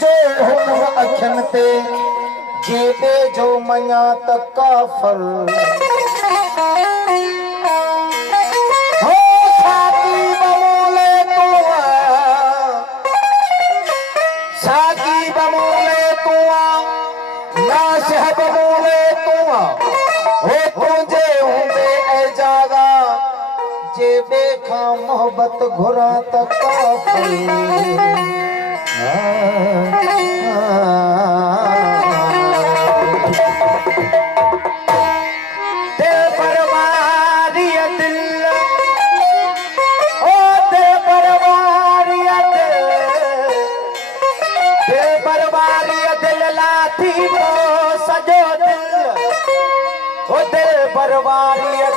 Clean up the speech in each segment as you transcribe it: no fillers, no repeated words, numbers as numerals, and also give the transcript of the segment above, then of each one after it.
जो हुक्म अखियन ते जेबे जो मञा त काफर हो साकी बमूले तू साकी बमूले तू नाशह बमूले तू हो तुझे हुंदे एजादा जेबे खा मोहब्बत घुरा त काफर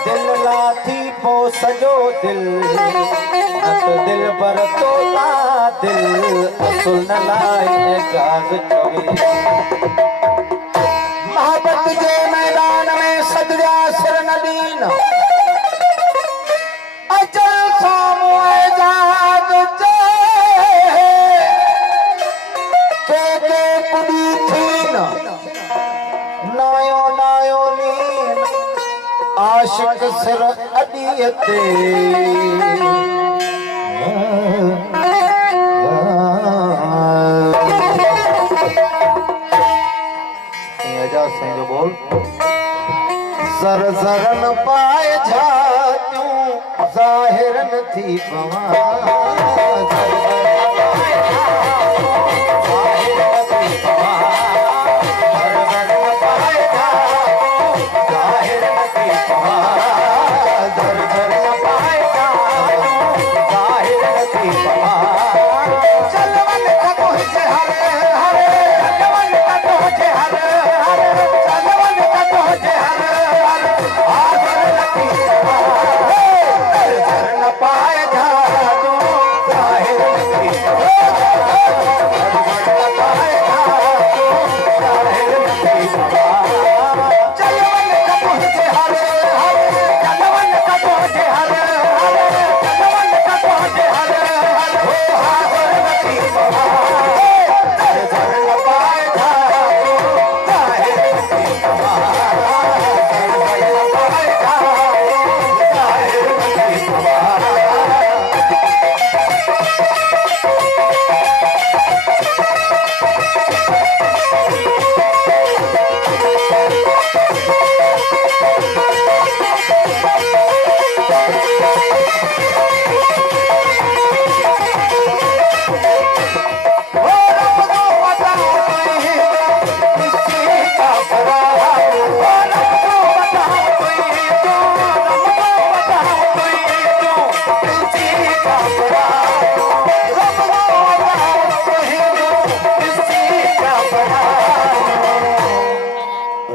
दिल लाथी पो सजो दिल नत दिल पर तोला दिल असुल न लाए जाग चोगी मोहब्बत के मैदान में सजदा सिर नदीन अचल सामो जाग के कुड़ी थीन नायो नायो नीन आशिक सिर अदियते बोल सर सरन पाए जात्यूं जाहिर न थी पवा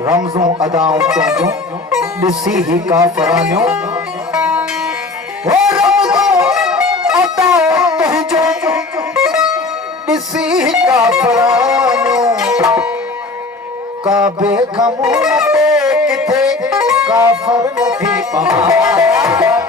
रमज़ों अदाओं तुझो दिसी ही काफरानियों हो रमज़ों अदाओं तुझो दिसी ही काफरानियों काबे खमूनते किथे काफर नथी पवा